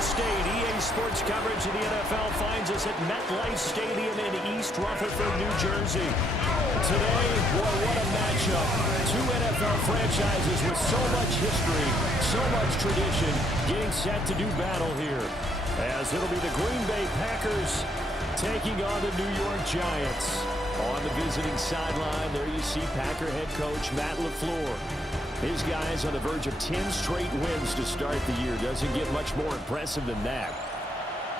State. EA Sports coverage of the NFL finds us at MetLife Stadium in East Rutherford, New Jersey. Today, boy, what a matchup. Two NFL franchises with so much history, so much tradition, getting set to do battle here. As it'll be the Green Bay Packers taking on the New York Giants. On the visiting sideline, there you see Packer head coach Matt LaFleur. His guys on the verge of 10 straight wins to start the year. Doesn't get much more impressive than that.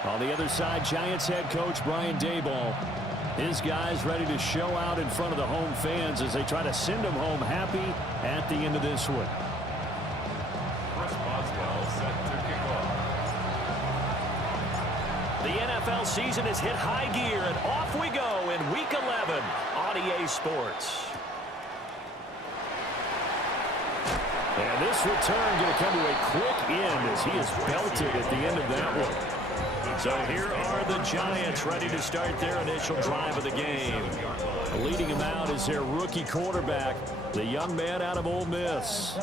On the other side, Giants head coach Brian Daboll. His guys ready to show out in front of the home fans as they try to send them home happy at the end of this one. The NFL season has hit high gear, and off we go in Week 11 on EA Sports. And this return going to come to a quick end as he is belted at the end of that one. So here are the Giants ready to start their initial drive of the game. Leading him out is their rookie quarterback, the young man out of Ole Miss.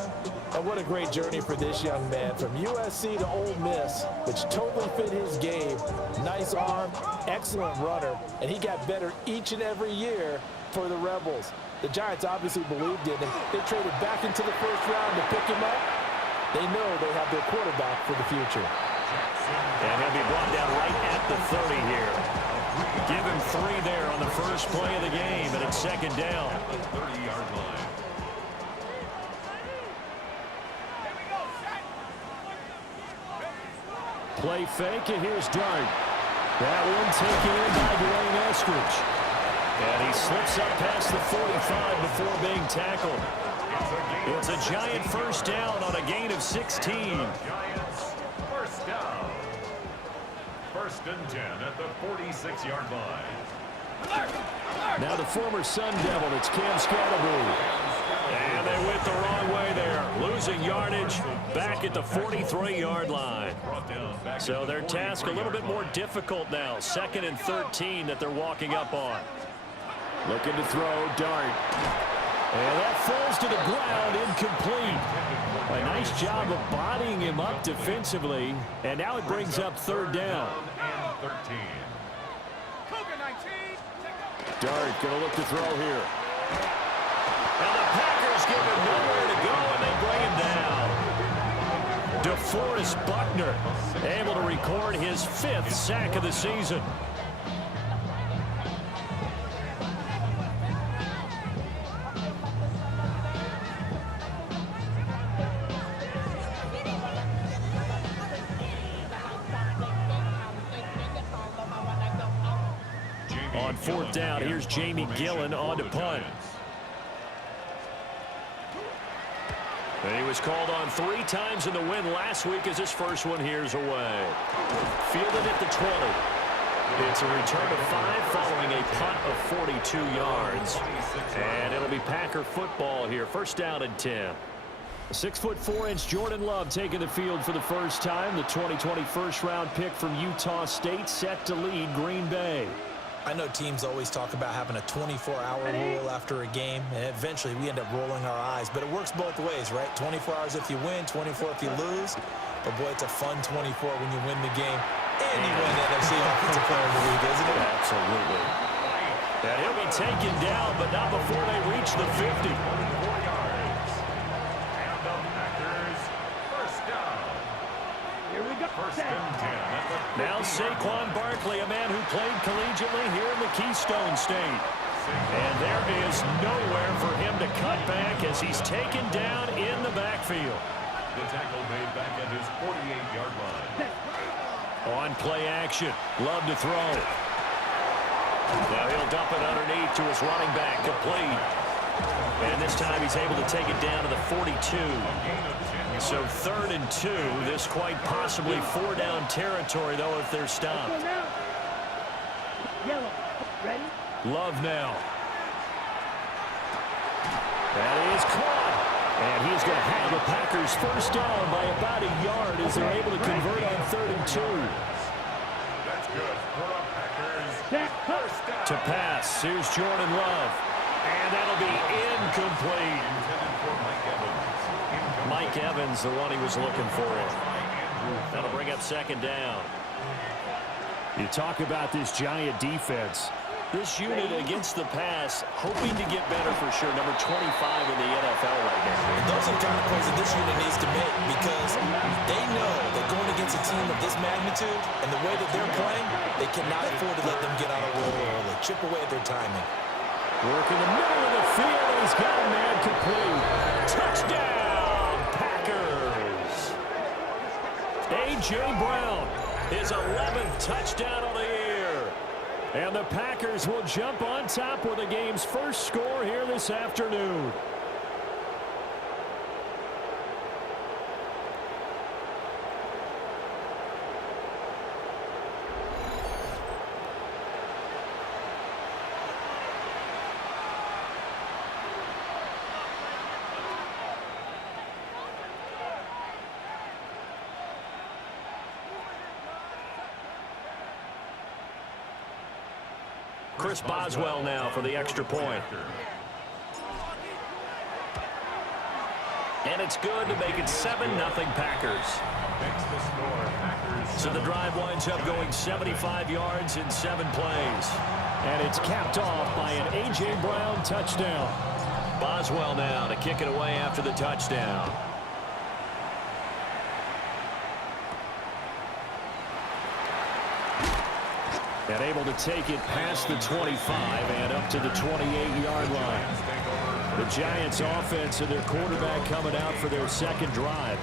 And what a great journey for this young man. From USC to Ole Miss, which totally fit his game. Nice arm, excellent runner, and he got better each and every year for the Rebels. The Giants obviously believed in him. They traded back into the first round to pick him up. They know they have their quarterback for the future. And he'll be brought down right at the 30 here. Give him 3 there on the first play of the game, and it's second down. Play fake, and here's Dart. That one taken in by Dwayne Eskridge. And he slips up past the 45 before being tackled. It's a Giant first down on a gain of 16. Giants first down. First and 10 at the 46-yard line. Now the former Sun Devil, it's Cam Scatterboo. And they went the wrong way there. Losing yardage back at the 43-yard line. So their task a little bit more difficult now. 2nd and 13 that they're walking up on. Looking to throw, Dart. And that falls to the ground, incomplete. A nice job of bodying him up defensively. And now it brings up 3rd down. Dart going to look to throw here. And the Packers give him nowhere to go, and they bring him down. DeForest Buckner able to record his 5th sack of the season. On 4th down, here's Jamie Gillen on to punt. And he was called on 3 times in the win last week as his first one here's away. Fielded at the 20. It's a return of 5 following a punt of 42 yards. And it'll be Packer football here. First down and 10. 6'4" Jordan Love taking the field for the first time. The 2020 first-round pick from Utah State set to lead Green Bay. I know teams always talk about having a 24-hour rule after a game, and eventually we end up rolling our eyes. But it works both ways, right? 24 hours if you win, 24 if you lose. But, boy, it's a fun 24 when you win the game. And you win NFC Offensive Player of the Week, isn't it? Absolutely. And he'll be taken down, but not before they reach the 50. And the Packers first down. Here we go. First and 10. Now Saquon Barkley, a man who played collegiately here in the Keystone State. And there is nowhere for him to cut back as he's taken down in the backfield. The tackle made back at his 48-yard line. On play action, Love to throw. Now he'll dump it underneath to his running back, complete. And this time he's able to take it down to the 42. So 3rd and 2. This quite possibly 4-down territory, though, if they're stopped. Love now. That is caught. And he's going to have the Packers first down by about a yard as they're able to convert on 3rd and 2. That's good for the Packers. First down. To pass, here's Jordan Love. And that'll be incomplete. Mike Evans, the one he was looking for. That'll bring up second down. You talk about this Giant defense. This unit against the pass, hoping to get better for sure. Number 25 in the NFL right now. And those are the kind of plays that this unit needs to make because they know that going against a team of this magnitude and the way that they're playing, they cannot afford to let them get on a roll early. Chip away at their timing. Work in the middle of the field, and he's got a man complete. Touchdown, Packers. A.J. Brown, his 11th touchdown of the year. And the Packers will jump on top with the game's first score here this afternoon. Chris Boswell now for the extra point. And it's good to make it 7-0 Packers. So the drive winds up going 75 yards in 7 plays. And it's capped off by an A.J. Brown touchdown. Boswell now to kick it away after the touchdown. And able to take it past the 25 and up to the 28-yard line. The Giants offense and their quarterback coming out for their second drive.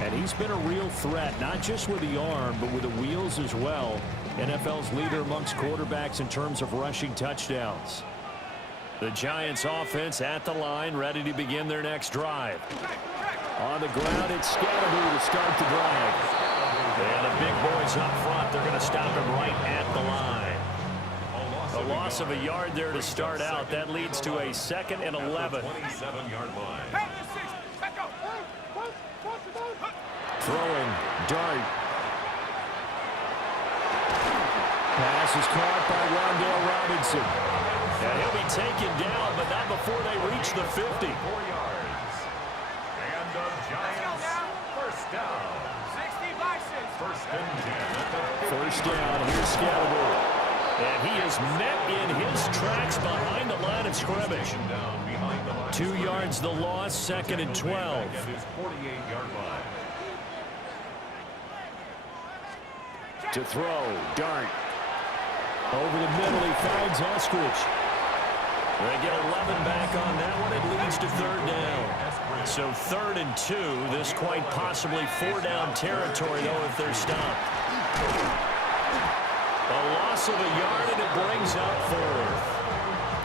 And he's been a real threat, not just with the arm, but with the wheels as well. NFL's leader amongst quarterbacks in terms of rushing touchdowns. The Giants offense at the line, ready to begin their next drive. On the ground, it's Scatterby to start the drive. And the big boys up front, they're going to stop him right at the line. A loss of a yard there to start out. That leads to a 2nd and 11. 27-yard line. Throwing, Dart. Pass is caught by Rondale Robinson. And he'll be taken down, but not before they reach the 50. 4 yards. And the Giants first down. First and 10 at the 50. First down, here's Scatterby. And he is met in his tracks behind the line of scrimmage. 2 yards the loss, 2nd and 12. At his 48-yard line. To throw, Dart. Over the middle, he finds Eskridge. They get 11 back on that one. It leads to 3rd down. So 3rd and 2. This quite possibly 4-down territory, though, if they're stopped. A loss of a yard, and it brings up 4th.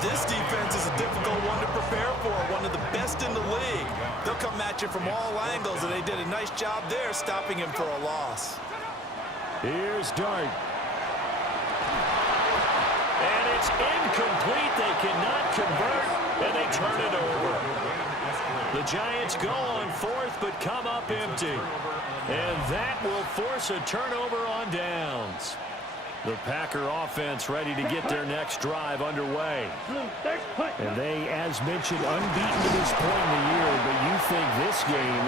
This defense is a difficult one to prepare for, one of the best in the league. They'll come at you from all angles, and they did a nice job there stopping him for a loss. Here's Dart. And it's incomplete. They cannot convert, and they turn it over. The Giants go on 4th, but come up empty. And that will force a turnover on downs. The Packer offense ready to get their next drive underway. And they, as mentioned, unbeaten to this point in the year, but you think this game,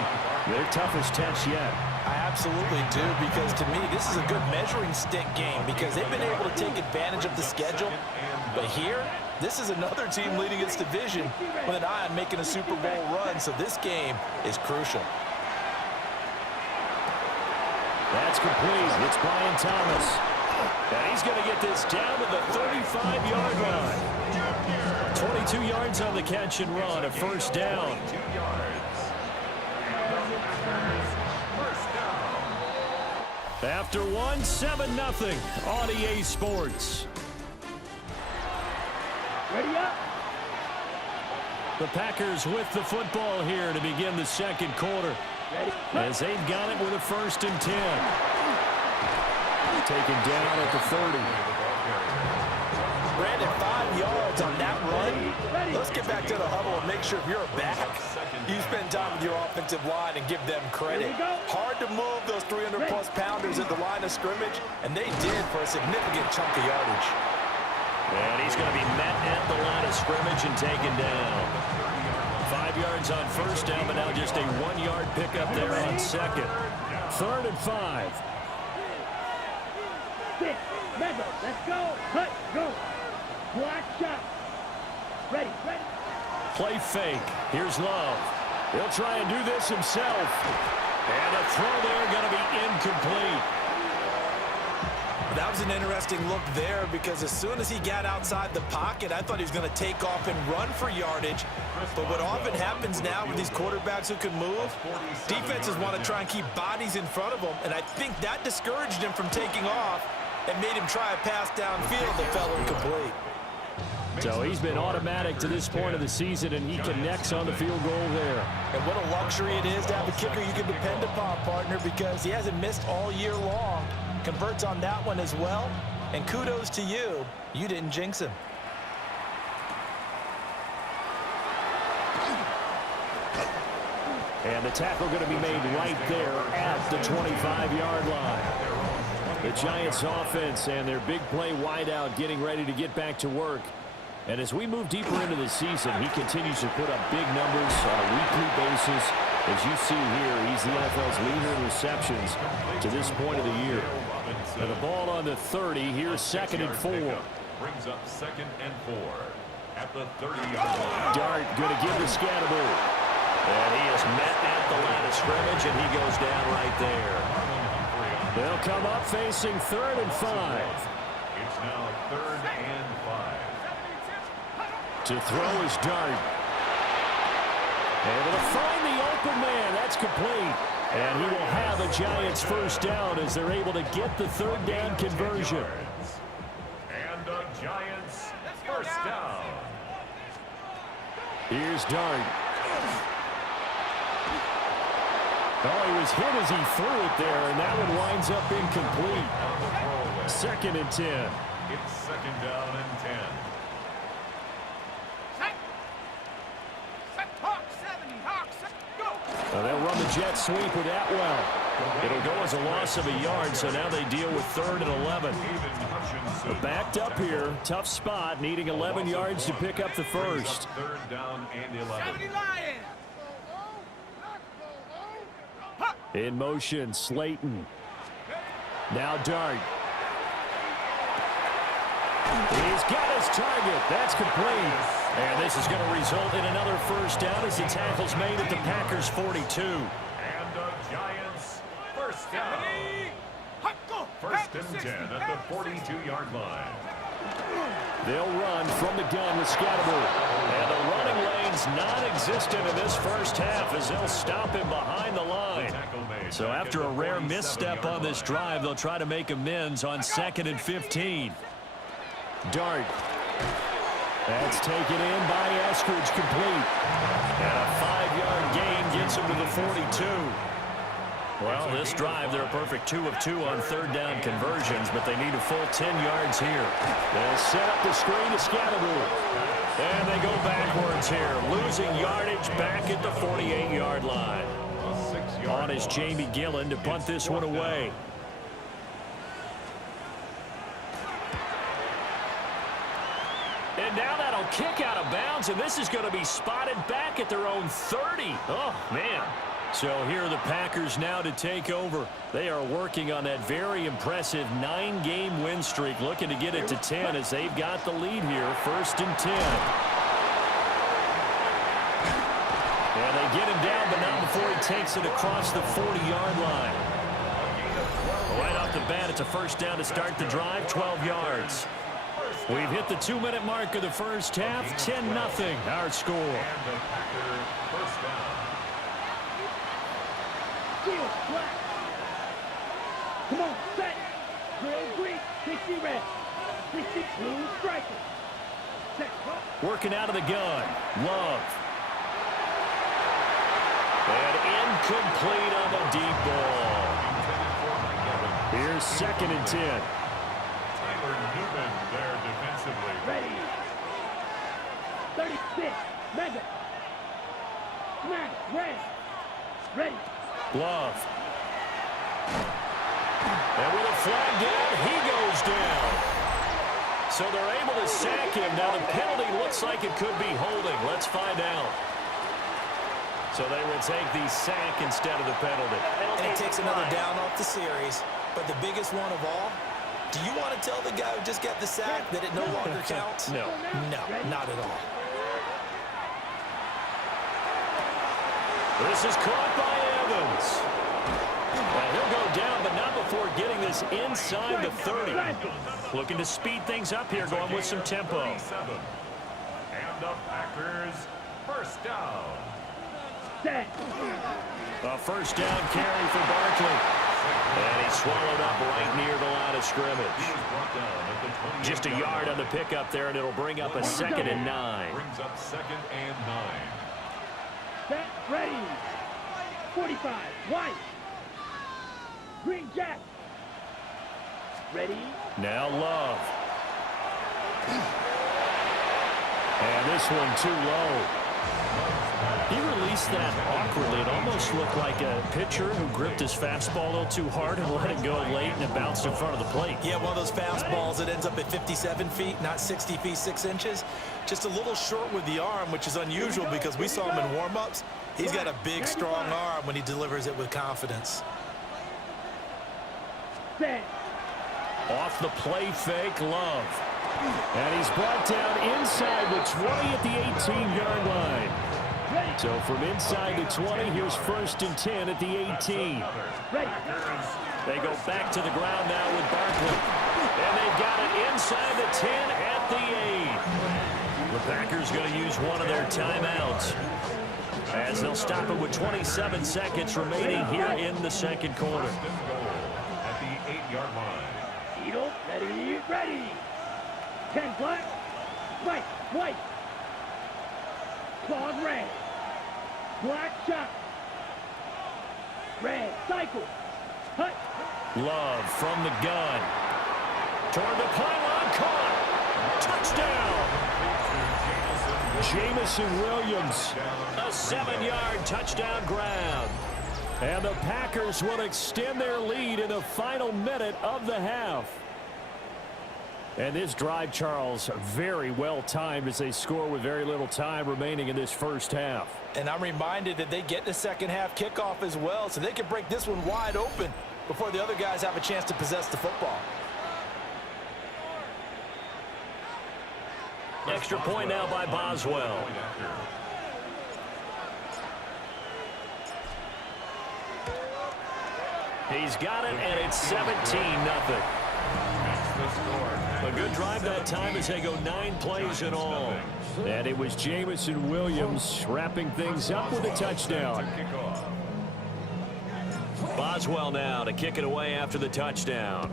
their toughest test yet. I absolutely do, because to me, this is a good measuring stick game because they've been able to take advantage of the schedule. But here, this is another team leading its division with an eye on making a Super Bowl run, so this game is crucial. That's complete. It's Brian Thomas. And he's going to get this down to the 35-yard line. 22 yards on the catch and run, a first down. 2 yards. First down. After one, 7-0 on EA Sports. Ready up. The Packers with the football here to begin the second quarter. As they've got it with a 1st and 10. Taken down at the 30. Brandon, 5 yards on that run. Let's get back to the huddle and make sure if you're a back, you spend time with your offensive line and give them credit. Hard to move those 300-plus pounders at the line of scrimmage, and they did for a significant chunk of yardage. And he's going to be met at the line of scrimmage and taken down. 5 yards on first down, but now just a 1-yard pickup there on 2nd. 3rd and 5. Mega, let's go. Cut, go. Black shot. Ready. Play fake. Here's Love. He'll try and do this himself. And a throw there going to be incomplete. That was an interesting look there because as soon as he got outside the pocket, I thought he was going to take off and run for yardage. But what often happens now with these quarterbacks who can move, defenses want to try and keep bodies in front of them, and I think that discouraged him from taking off and made him try a pass downfield that fell incomplete. So he's been automatic to this point of the season, and he connects on the field goal there. And what a luxury it is to have a kicker you can depend upon, partner, because he hasn't missed all year long. Converts on that one as well, and kudos to you. You didn't jinx him. And the tackle going to be made right there at the 25-yard line. The Giants offense and their big play wideout getting ready to get back to work. And as we move deeper into the season, he continues to put up big numbers on a weekly basis. As you see here, he's the NFL's leader in receptions to this point of the year. And the ball on the 30. Here's 2nd and 4. Brings up 2nd and 4 at the 30-yard line. Dart going to give to Scatterbull. And he is met at the line of scrimmage, and he goes down right there. They'll come up facing 3rd and 5. It's now 3rd and 5. To throw is Dart. Able to find the open man. That's complete. And he will have a Giants first down as they're able to get the 3rd down conversion. And the Giants first down. Here's Dart. Oh, he was hit as he threw it there, and that one winds up incomplete. 2nd and 10. It's 2nd down and 10. They'll run the jet sweep with Atwell. It'll go as a loss of a yard, so now they deal with 3rd and 11. They're backed up here. Tough spot, needing 11 yards to pick up the first. 3rd down and 11. In motion, Slayton. Now Dart. He's got his target. That's complete. And this is going to result in another first down as the tackle's made at the Packers' 42. And the Giants first down. 1st and 10 at the 42-yard line. They'll run from the gun with Scatterbull. And the running lane's non-existent in this first half as they'll stop him behind the line. So after a rare misstep on this drive, they'll try to make amends on 2nd and 15. Dart. That's taken in by Eskridge, complete. And a 5-yard gain gets him to the 42. Well, this drive, they're a perfect 2 of 2 on 3rd down conversions, but they need a full 10 yards here. They'll set up the screen to Scatterbull. And they go backwards here, losing yardage back at the 48-yard line. On is Jamie Gillen to punt this one away. And now that'll kick out of bounds, and this is going to be spotted back at their own 30. Oh, man. So here are the Packers now to take over. They are working on that very impressive 9-game win streak, looking to get it to 10 as they've got the lead here, 1st and 10. And they get him down, but not before he takes it across the 40-yard line. Right off the bat, it's a first down to start the drive, 12 yards. We've hit the 2-minute mark of the first half, 10-0 our score. And the Packers first down. Come on, set. Drill green, 60 red. 60 blue striker. Set. Working out of the gun. Love. And incomplete on the deep ball. Here's 2nd and 10. Tyler Newman there defensively. Ready. 36. Mega. Smash. Red. Ready. Love. And with a flag down, he goes down. So they're able to sack him. Now the penalty looks like it could be holding. Let's find out. So they will take the sack instead of the penalty. And it takes another down off the series. But the biggest one of all, do you want to tell the guy who just got the sack that it no longer counts? No. No, not at all. This is caught by Evans. Well, he'll go down, but not before getting this inside the 30. Looking to speed things up here, going with some tempo. And the Packers, first down. A first down carry for Barkley. And he's swallowed up right near the line of scrimmage. Just a yard on the pickup there, and it'll bring up a 2nd and 9. Brings up 2nd and 9. Set, ready. 45, white. Green Jack. Ready. Now Love. And this one too low. He released that awkwardly. It almost looked like a pitcher who gripped his fastball a little too hard and let it go late, and it bounced in front of the plate. Yeah, one of those fastballs that ends up at 57 feet, not 60 feet, 6 inches. Just a little short with the arm, which is unusual because we saw him in warm-ups. He's got a big, strong arm when he delivers it with confidence. Set. Off the play fake, Love. And he's brought down inside the 20 at the 18-yard line. So from inside the 20, here's 1st and 10 at the 18. They go back to the ground now with Barkley. And they've got it inside the 10 at the 8. The Packers going to use one of their timeouts, as they'll stop it with 27 seconds remaining here in the 2nd quarter. At the 8-yard line. Eagle, ready, ready. 10 black, white, white. Claws red. Black shot. Red, cycle. Hut. Love from the gun. Toward the pylon, caught. Touchdown. Jamison Williams. A 7-yard touchdown grab. And the Packers will extend their lead in the final minute of the half. And this drive, Charles, very well timed as they score with very little time remaining in this first half. And I'm reminded that they get the second half kickoff as well, so they can break this one wide open before the other guys have a chance to possess the football. Extra point now by Boswell. He's got it, and it's 17-0. A good drive that time as they go 9 plays in all. And it was Jamison Williams wrapping things up with a touchdown. Boswell now to kick it away after the touchdown.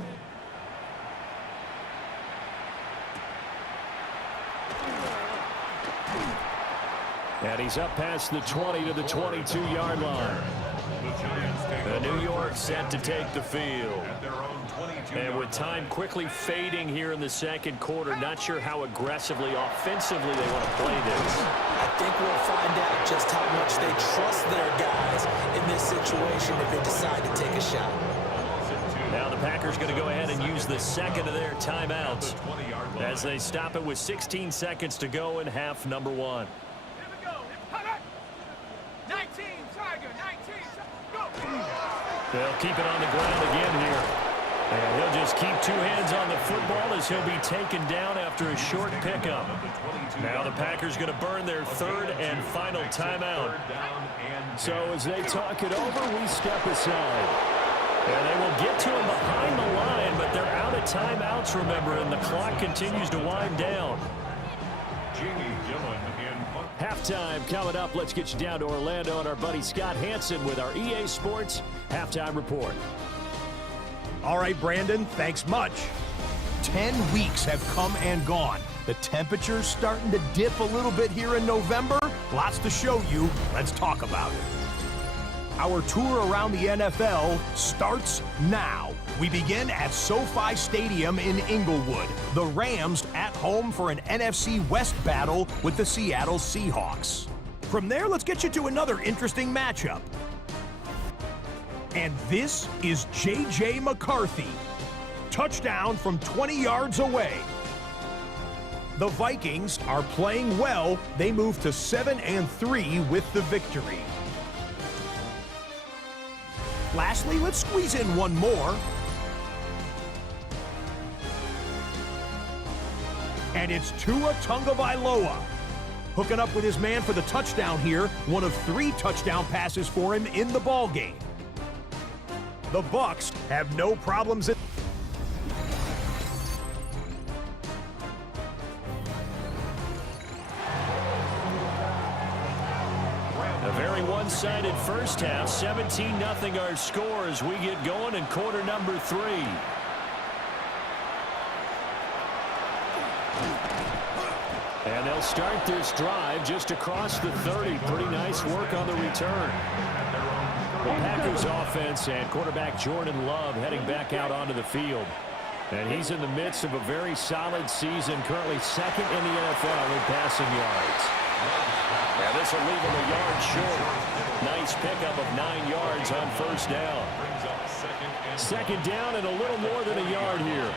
And he's up past the 20 to the 22-yard line. New York set to take the field. And with time quickly fading here in the 2nd quarter, not sure how aggressively, offensively they want to play this. I think we'll find out just how much they trust their guys in this situation if they decide to take a shot. Now the Packers going to go ahead and use the 2nd of their timeouts as they stop it with 16 seconds to go in half number 1. They'll keep it on the ground again here. And he'll just keep 2 hands on the football as he'll be taken down after a short pickup. Now the Packers going to burn their 3rd and final timeout. So as they talk it over, we step aside. And they will get to him behind the line, but they're out of timeouts, remember, and the clock continues to wind down. Halftime coming up. Let's get you down to Orlando and our buddy Scott Hansen with our EA Sports Halftime Report. All right, Brandon, thanks much. 10 weeks have come and gone. The temperature's starting to dip a little bit here in November. Lots to show you. Let's talk about it. Our tour around the NFL starts now. We begin at SoFi Stadium in Inglewood. The Rams at home for an NFC West battle with the Seattle Seahawks. From there, let's get you to another interesting matchup. And this is J.J. McCarthy. Touchdown from 20 yards away. The Vikings are playing well. They move to 7-3 with the victory. Lastly, let's squeeze in one more. And it's Tua Tagovailoa, hooking up with his man for the touchdown here, one of 3 touchdown passes for him in the ballgame. The Bucs have no problems at A very one-sided first half, 17-0 our score as we get going in quarter number 3. And they'll start this drive just across the 30. Pretty nice work on the return. The Packers offense and quarterback Jordan Love heading back out onto the field. And he's in the midst of a very solid season, currently 2nd in the NFL in passing yards. And this will leave him a yard short. Nice pickup of 9 yards on first down. Second down and a little more than a yard here.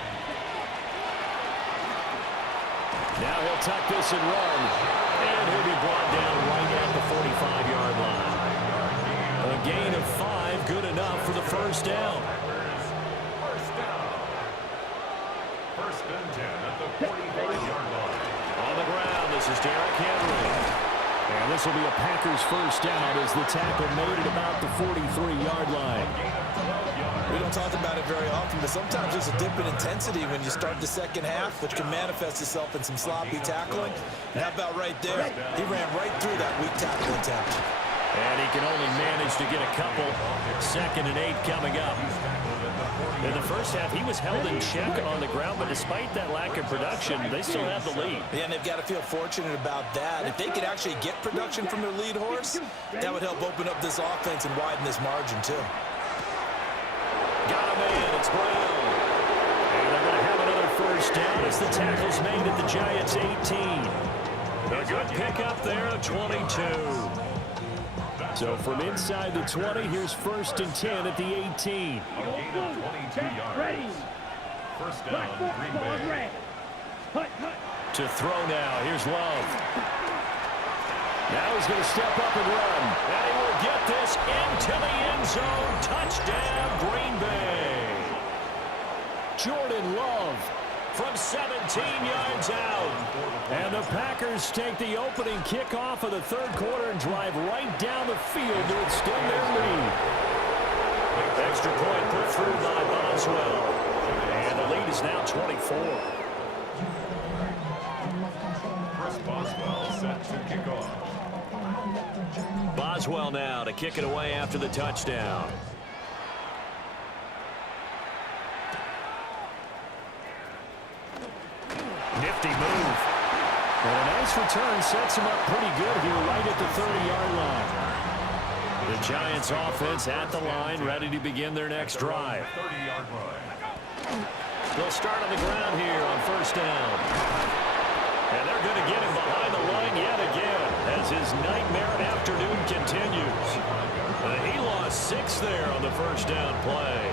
Now he'll tuck this and run. And he'll be brought down right at the 45-yard line. A gain of 5, good enough for the first down. First and 10 at the 45-yard line. On the ground, this is Derrick Henry. And this will be a Packers first down as the tackle made at about the 43-yard line. We don't talk about it very often, but sometimes there's a dip in intensity when you start the second half, which can manifest itself in some sloppy tackling. And how about right there? He ran right through that weak tackle attempt. And he can only manage to get a couple. 2nd and 8 coming up. In the first half, he was held in check on the ground, but despite that lack of production, they still have the lead. Yeah, and they've got to feel fortunate about that. If they could actually get production from their lead horse, that would help open up this offense and widen this margin, too. Got him in. It's Brown. And they're going to have another first down as the tackle's made at the Giants' 18. A good pickup there at 22. So from inside the 20, here's 1st and 10 at the 18. A gain of 22 yards. First down, Green Bay. To throw now. Here's Love. Now he's going to step up and run. And he will get this into the end zone. Touchdown, Green Bay. Jordan Love from 17 yards out. And the Packers take the opening kickoff of the 3rd quarter and drive right down the field to extend their lead. Extra point put through by Boswell. And the lead is now 24. Chris Boswell set to kick off. Boswell now to kick it away after the touchdown. Nifty move. And a nice return sets him up pretty good here right at the 30-yard line. The Giants offense at the line, ready to begin their next drive. 30-yard line. They'll start on the ground here on first down. And they're going to get him behind the line yet again as his nightmare afternoon continues. He lost 6 there on the first down play.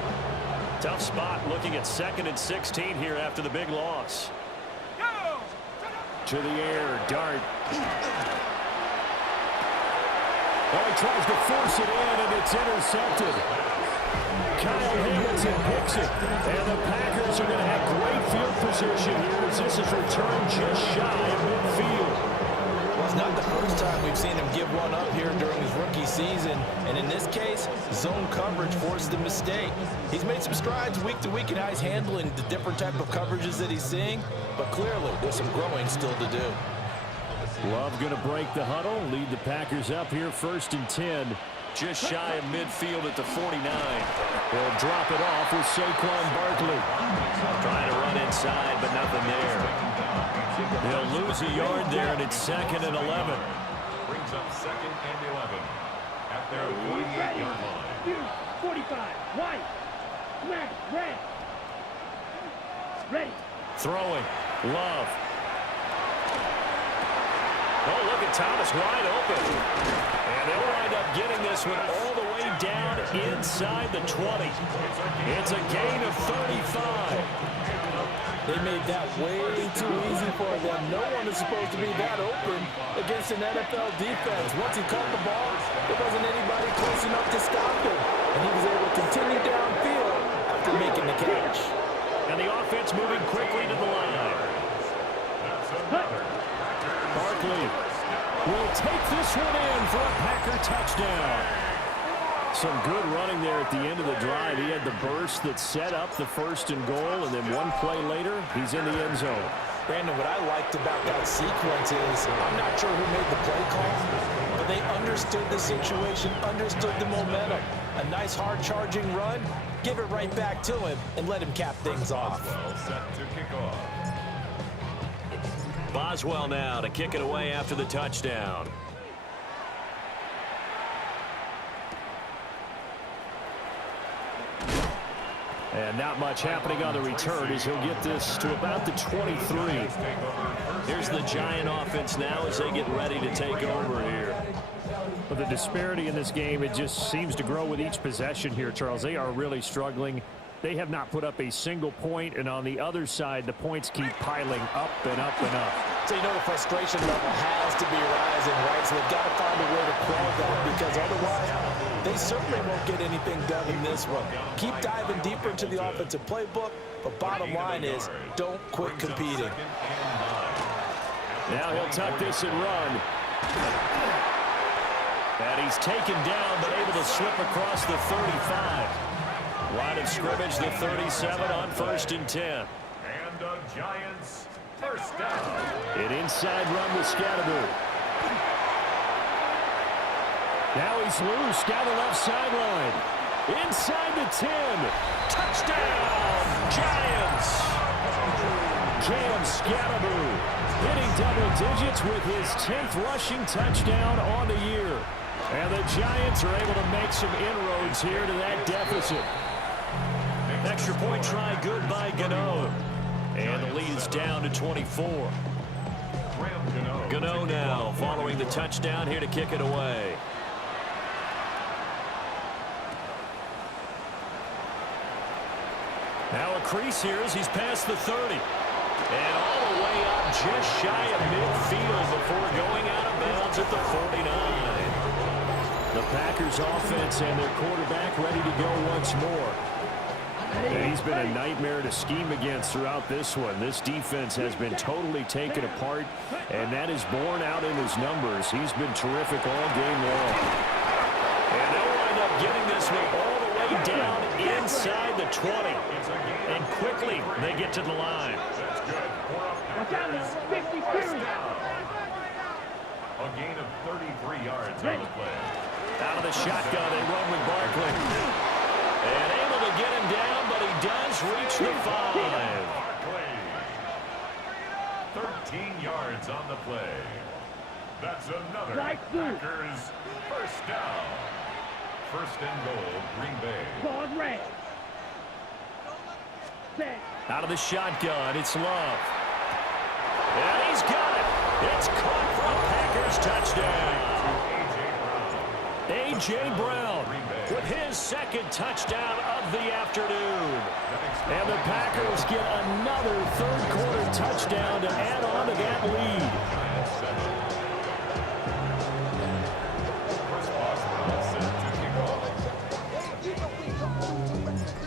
Tough spot looking at 2nd and 16 here after the big loss. To the air, Dart. Oh, he tries to force it in, and it's intercepted. Kyle Hamilton picks it, and the Packers are going to have great field position here as this is returned just shy of midfield. Well, it's not the first time we've seen him give one up here during his rookie season, and in this case, zone coverage forced a mistake. He's made some strides week to week in how he's handling the different type of coverages that he's seeing, but clearly there's some growing still to do. Love going to break the huddle, lead the Packers up here 1st and 10. Just shy of midfield at the 49. He'll drop it off with Saquon Barkley. Trying to run inside, but nothing there. He'll lose a yard there, and it's 2nd and 11. Brings up 2nd and 11 at their 48-yard line. 45, white, smash, red. Ready. Throwing, Love. Oh, look at Thomas wide open. And they'll wind up getting this one all the way down inside the 20. It's a gain of 35. They made that way too easy for them. No one is supposed to be that open against an NFL defense. Once he caught the ball, there wasn't anybody close enough to stop him. and he was able to continue downfield after making the catch. And the offense moving quickly to the line. Barkley will take this one in for a Packer touchdown. Some good running there at the end of the drive. He had the burst that set up the 1st and goal, and then one play later, he's in the end zone. Brandon, what I liked about that sequence is I'm not sure who made the play call, but they understood the situation, understood the momentum. A nice hard-charging run, give it right back to him, and let him cap things off. Set to kick off. Boswell now to kick it away after the touchdown. And not much happening on the return as he'll get this to about the 23. Here's the Giant offense now as they get ready to take over here. But the disparity in this game, it just seems to grow with each possession here, Charles. They are really struggling. They have not put up a single point, and on the other side, the points keep piling up and up and up. So you know the frustration level has to be rising, right? So they've got to find a way to quell that, because otherwise they certainly won't get anything done in this one. Keep diving deeper into the offensive playbook, but bottom line is don't quit competing. Now he'll tuck this and run. And he's taken down, but able to slip across the 35. Line of scrimmage, the 37 on 1st and 10. And the Giants, first down. An inside run with Scatterby. Now he's loose down the left sideline. Inside the 10. Touchdown, Giants! Cam Scatterby hitting double digits with his 10th rushing touchdown on the year. And the Giants are able to make some inroads here to that deficit. Extra point try good by Gano. And the lead is down to 24. Gano now following the touchdown here to kick it away. Now a crease here as he's past the 30. And all the way up just shy of midfield before going out of bounds at the 49. The Packers offense and their quarterback ready to go once more. And he's been a nightmare to scheme against throughout this one. This defense has been totally taken apart, and that is borne out in his numbers. He's been terrific all game long. And they'll wind up getting this one all the way down inside the 20. And quickly they get to the line. Watch out now, 50 series. A gain of 33 yards on the play. Out of the shotgun, they run with Barkley. And able to get him down, but he does reach the 5. 13 yards on the play. That's another Packers first down. 1st and goal, Green Bay. Pause red. Set. Out of the shotgun, it's Love. And he's got it. It's caught for a Packers touchdown. A.J. Brown with his 2nd touchdown of the afternoon. And the Packers get another 3rd quarter touchdown to add on to that lead.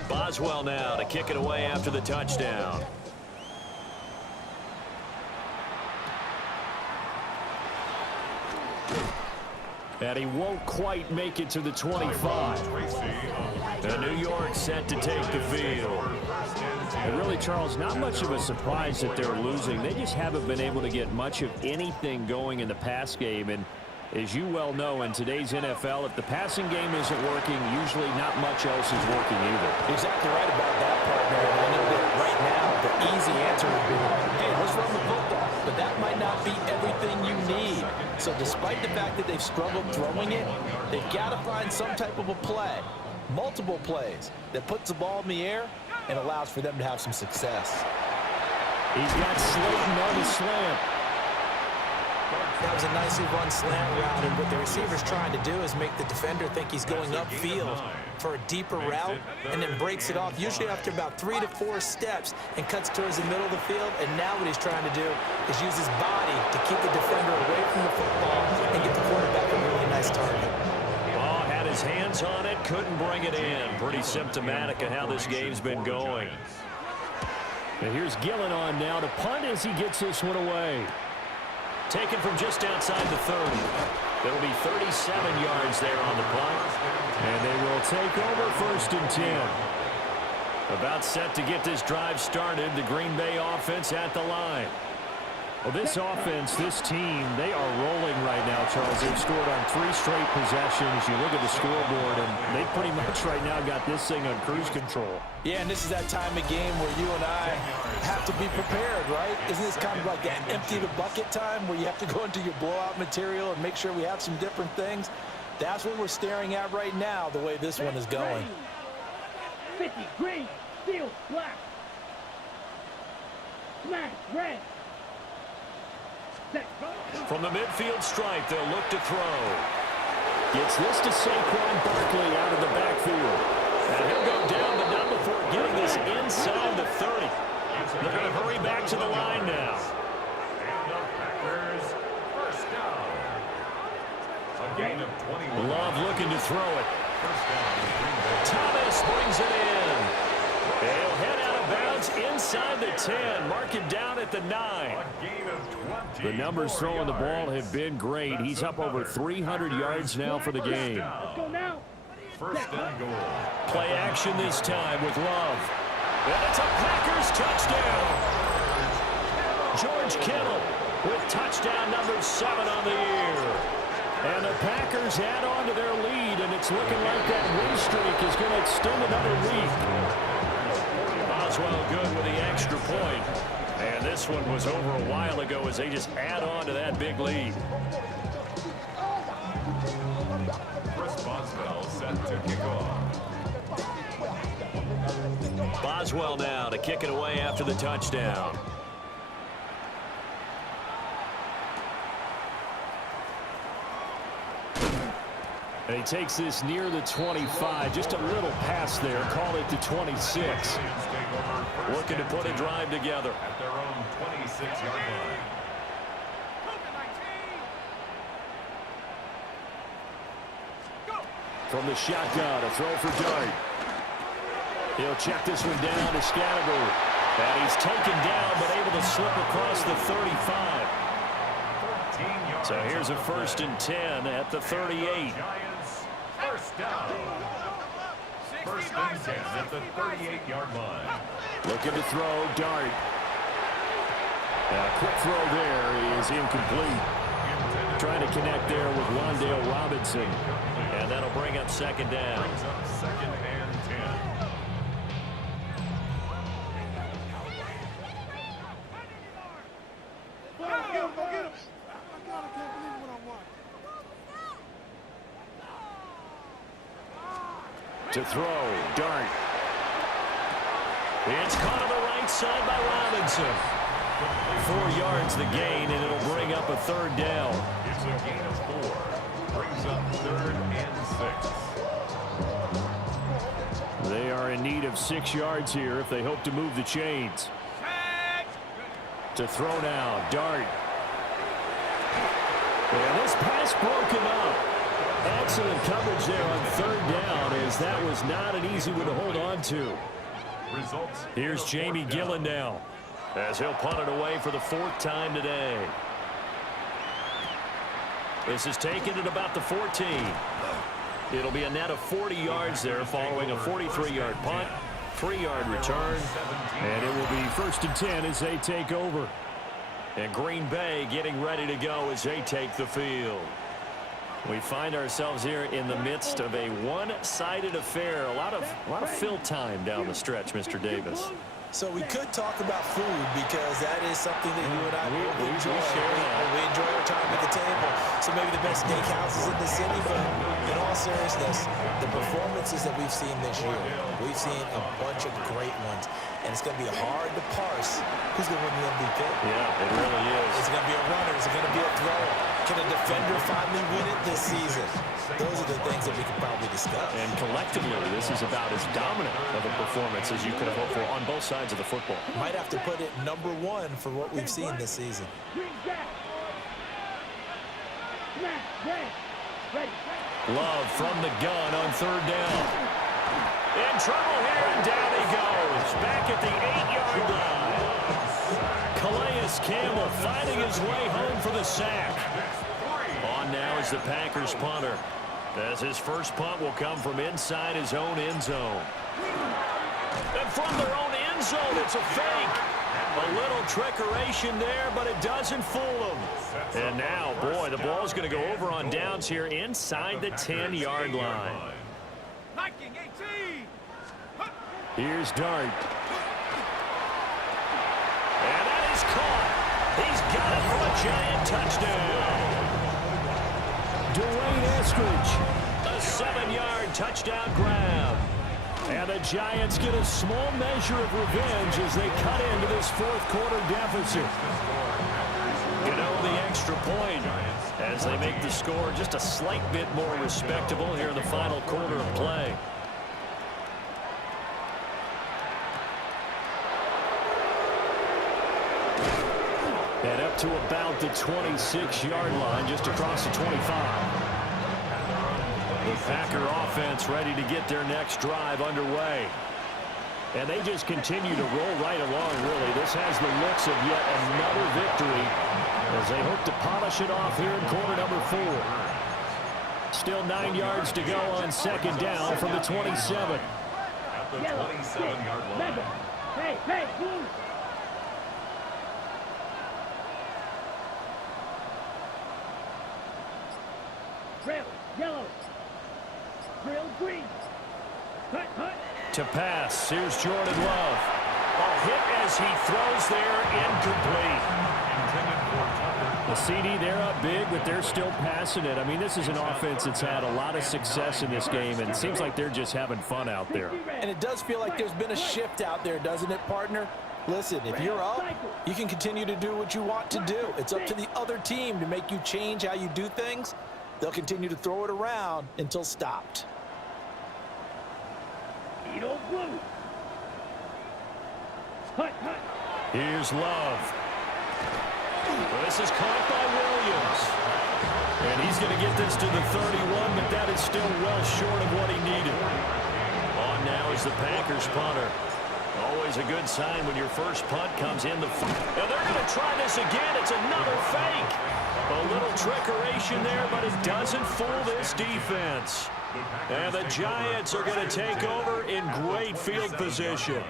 Boswell now to kick it away after the touchdown. And he won't quite make it to the 25. And New York set to take the field. And really, Charles, not much of a surprise that they're losing. They just haven't been able to get much of anything going in the pass game. And as you well know, in today's NFL, if the passing game isn't working, usually not much else is working either. Exactly right about that, partner. And I know that right now the easy answer would be, hey, let's run the football. But that might not be everything you need. So despite the fact that they've struggled throwing it, they've got to find some type of a play, multiple plays, that puts the ball in the air and allows for them to have some success. He's got Slayton on the slant. That was a nicely run slant route, and what the receiver's trying to do is make the defender think he's going upfield for a deeper route, and then breaks it off, usually after about 3 to 4 steps, and cuts towards the middle of the field. And now what he's trying to do is use his body to keep the defender away from the football and get the quarterback a really nice target. Oh, had his hands on it, couldn't bring it in. Pretty symptomatic of how this game's been going. And here's Gillen on now to punt as he gets this one away. Taken from just outside the 30. There'll be 37 yards there on the punt. And they will take over 1st and 10. About set to get this drive started. The Green Bay offense at the line. Well, this offense, this team, they are rolling right now, Charles. They've scored on 3 straight possessions. You look at the scoreboard, and they pretty much right now got this thing on cruise control. Yeah, and this is that time of game where you and I have to be prepared, right? Isn't this kind of like that empty the bucket time where you have to go into your blowout material and make sure we have some different things? That's what we're staring at right now, the way this one is going. 50, green, steel, black. Smash, red. Set, go. From the midfield stripe, they'll look to throw. Gets this to Saquon Barkley out of the backfield. And he'll go down, but not before getting this inside the 30. They're going to hurry back to the line now. And the Packers, first down. A gain of 21. Love looking to throw it. First down, Green Bay. Thomas brings it in. They'll head out of bounds inside the 10. Mark it down at the 9. A gain of 20. The numbers throwing the ball have been great. He's up over 300 yards now for the game. Let's go now. First and goal. Play action this time with Love. And it's a Packers touchdown. George Kittle with touchdown number 7 on the year. And the Packers add on to their lead, and it's looking like that win streak is going to extend another week. Boswell good with the extra point. And this one was over a while ago as they just add on to that big lead. Chris Boswell set to kick off. Boswell now to kick it away after the touchdown. And he takes this near the 25. Just a little pass there. Call it the 26. Looking to put a drive together. At their own 26-yard line. From the shotgun, a throw for Dart. He'll check this one down to Scattergood. And he's taken down, but able to slip across the 35. So here's a 1st and 10 at the 38. Giants, first down. First and 10 at the 38-yard line. Looking to throw, Dart. And a quick throw there is incomplete. Trying to connect there with Wandale Robinson. And that'll bring up 2nd down. Brings up 2nd and 10. To throw, Dart. It's caught on the right side by Robinson. 4 yards the gain, and it'll bring up a 3rd down. It's a gain of 4. Brings up 3rd and 6. They are in need of 6 yards here if they hope to move the chains. To throw now, Dart. And this pass broken up. Excellent coverage there on 3rd down, as that was not an easy one to hold on to. Results. Here's Jamie Gillen now, as he'll punt it away for the 4th time today. This is taken at about the 14. It'll be a net of 40 yards there following a 43-yard punt, 3-yard return, and it will be 1st and 10 as they take over. And Green Bay getting ready to go as they take the field. We find ourselves here in the midst of a one-sided affair. A lot of fill time down the stretch, Mr. Davis. So we could talk about food because that is something that you and I will enjoy. We enjoy our time at the table. So maybe the best steakhouses in the city, but in all seriousness, the performances that we've seen this year, we've seen a bunch of great ones. And it's going to be hard to parse who's going to win the MVP. Yeah, it really is. Is it going to be a runner? Is it going to be a thrower? Can a defender finally win it this season? Those are the things that we can probably discuss. And collectively, this is about as dominant of a performance as you could have hoped for on both sides of the football. Might have to put it #1 for what we've seen this season. Green back. Smash, red. Love from the gun on third down. In trouble here, and down he goes. Back at the 8-yard line. Calais Campbell finding his way home for the sack. On now is the Packers punter, as his first punt will come from inside his own end zone. And from their own end zone, it's a fake. A little trickeration there, but it doesn't fool them. And now, boy, the ball's going to go over on downs here inside the 10-yard line. Here's Dart. And that is caught. He's got it for a giant touchdown. Dwayne Eskridge, a 7-yard touchdown grab. And the Giants get a small measure of revenge as they cut into this fourth-quarter deficit. You know, the extra point as they make the score just a slight bit more respectable here in the final quarter of play. And up to about the 26-yard line, just across the 25. The Packer offense ready to get their next drive underway. And they just continue to roll right along, really. This has the looks of yet another victory as they hope to polish it off here in quarter number 4. Still 9 yards to go on second down from the 27. At the 27-yard line. Hey, move. Red, yellow. Real green. Hut. To pass, here's Jordan Love. A hit as he throws there, incomplete. The CD, they're up big, but they're still passing it. I mean, this is an offense that's had a lot of success in this game, and it seems like they're just having fun out there. And it does feel like there's been a shift out there, doesn't it, partner? Listen, if you're up, you can continue to do what you want to do. It's up to the other team to make you change how you do things. They'll continue to throw it around until stopped. Blue. Hut. Here's Love. This is caught by Williams. And he's going to get this to the 31, but that is still well short of what he needed. On now is the Packers punter. Always a good sign when your first punt comes in the front. And they're going to try this again. It's another fake. A little trickeration there, but it doesn't fool this defense. And the Giants are going to take over in great field position.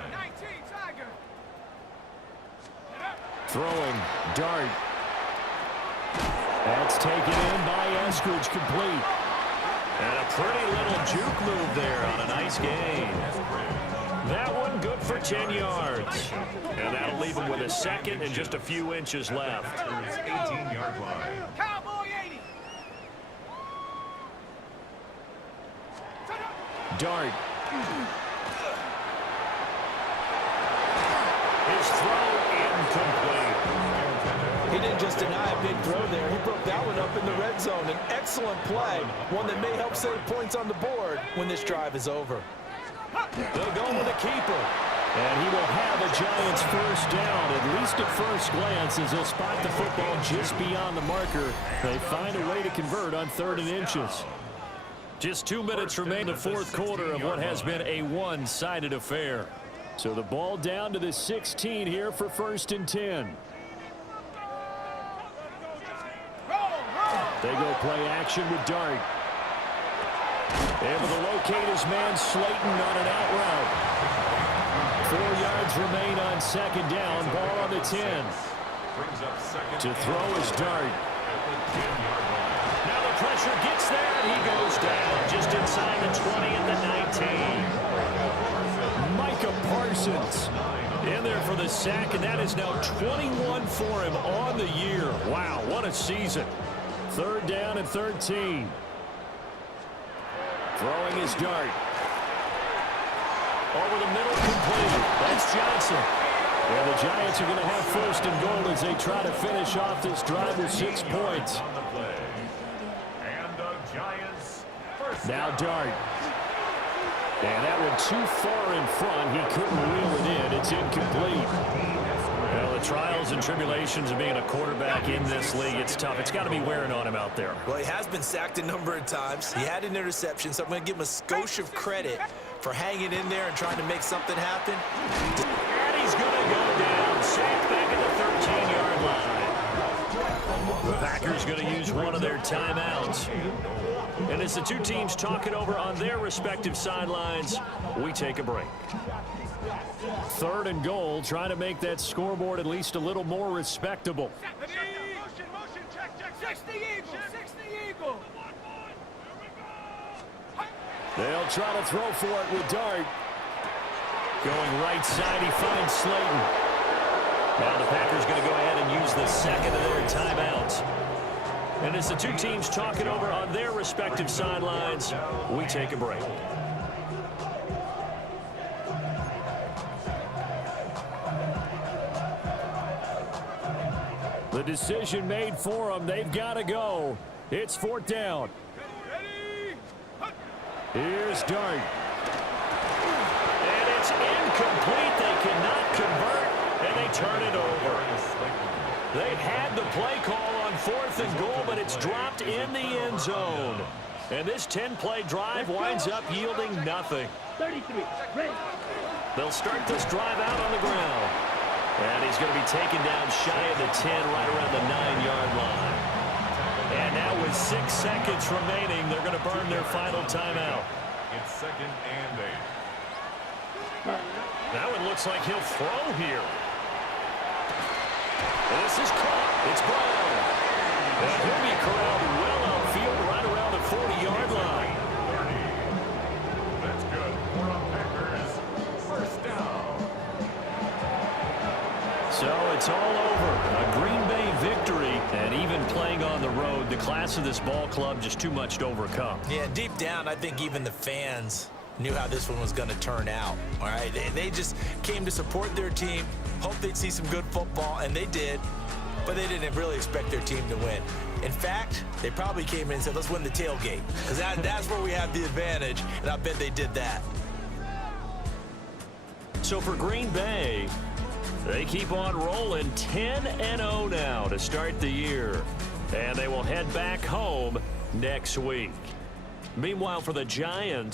Throwing, Dart. That's taken in by Eskridge, complete. And a pretty little juke move there on a nice gain. That one good for 10 yards. And that'll leave him with a second and just a few inches left. 18-yard line. Cowboy 80. Dart. His throw incomplete. He didn't just deny a big throw there. He broke that one up in the red zone. An excellent play, one that may help save points on the board when this drive is over. They'll go with the keeper. And he will have a Giants first down, at least at first glance, as they'll spot the football just beyond the marker. They find a way to convert on 3rd and inches. Just 2 minutes remain in the fourth quarter of what has been a one-sided affair. So the ball down to the 16 here for 1st and 10. They go play action with Dart. Able to locate his man Slayton on an out route. 4 yards remain on second down. Ball on the 10. To throw is Dart. Now the pressure gets there, and he goes down just inside the 20 and the 19. Micah Parsons in there for the sack, and that is now 21 for him on the year. Wow, what a season. 3rd down and 13. Throwing his Dart. Over the middle, complete. That's Johnson. And the Giants are going to have 1st and goal as they try to finish off this drive with 6 points. Now Dart. And that one too far in front. He couldn't reel it in. It's incomplete. Well, the trials and tribulations of being a quarterback in this league, it's tough. It's got to be wearing on him out there. Well, he has been sacked a number of times. He had an interception, so I'm going to give him a skosh of credit for hanging in there and trying to make something happen. And he's going to go down. Sacked back at the 13-yard line. The Packers going to use one of their timeouts. And as the two teams talk it over on their respective sidelines, we take a break. 3rd and goal, trying to make that scoreboard at least a little more respectable. Motion, check. 60 Eagle. They'll try to throw for it with Dart. Going right side, he finds Slayton. Now the Packers going to go ahead and use the second of their timeouts. And as the two teams talk it over on their respective sidelines, we take a break. The decision made for them. They've got to go. It's 4th down. Here's Dart. And it's incomplete. They cannot convert, and they turn it over. They had the play call on 4th and goal, but it's dropped in the end zone. And this 10-play drive winds up yielding nothing. 33, ready. They'll start this drive out on the ground. And he's going to be taken down shy of the 10, right around the 9-yard line. And now with 6 seconds remaining, they're going to burn their final timeout. It's 2nd and 8. Now it looks like he'll throw here. This is caught. It's Brown. And he'll be corralled well outfield right around the 40-yard line. 30. That's good for the Packers. 1st down. So it's all over. A Green Bay victory, and even playing on the road, the class of this ball club just too much to overcome. Yeah, deep down, I think even the fans knew how this one was going to turn out. All right, they just came to support their team, hoped they'd see some good football, and they did, but they didn't really expect their team to win. In fact, they probably came in and said, let's win the tailgate, because that's where we have the advantage, and I bet they did that. So for Green Bay, they keep on rolling 10-0 now to start the year, and they will head back home next week. Meanwhile, for the Giants,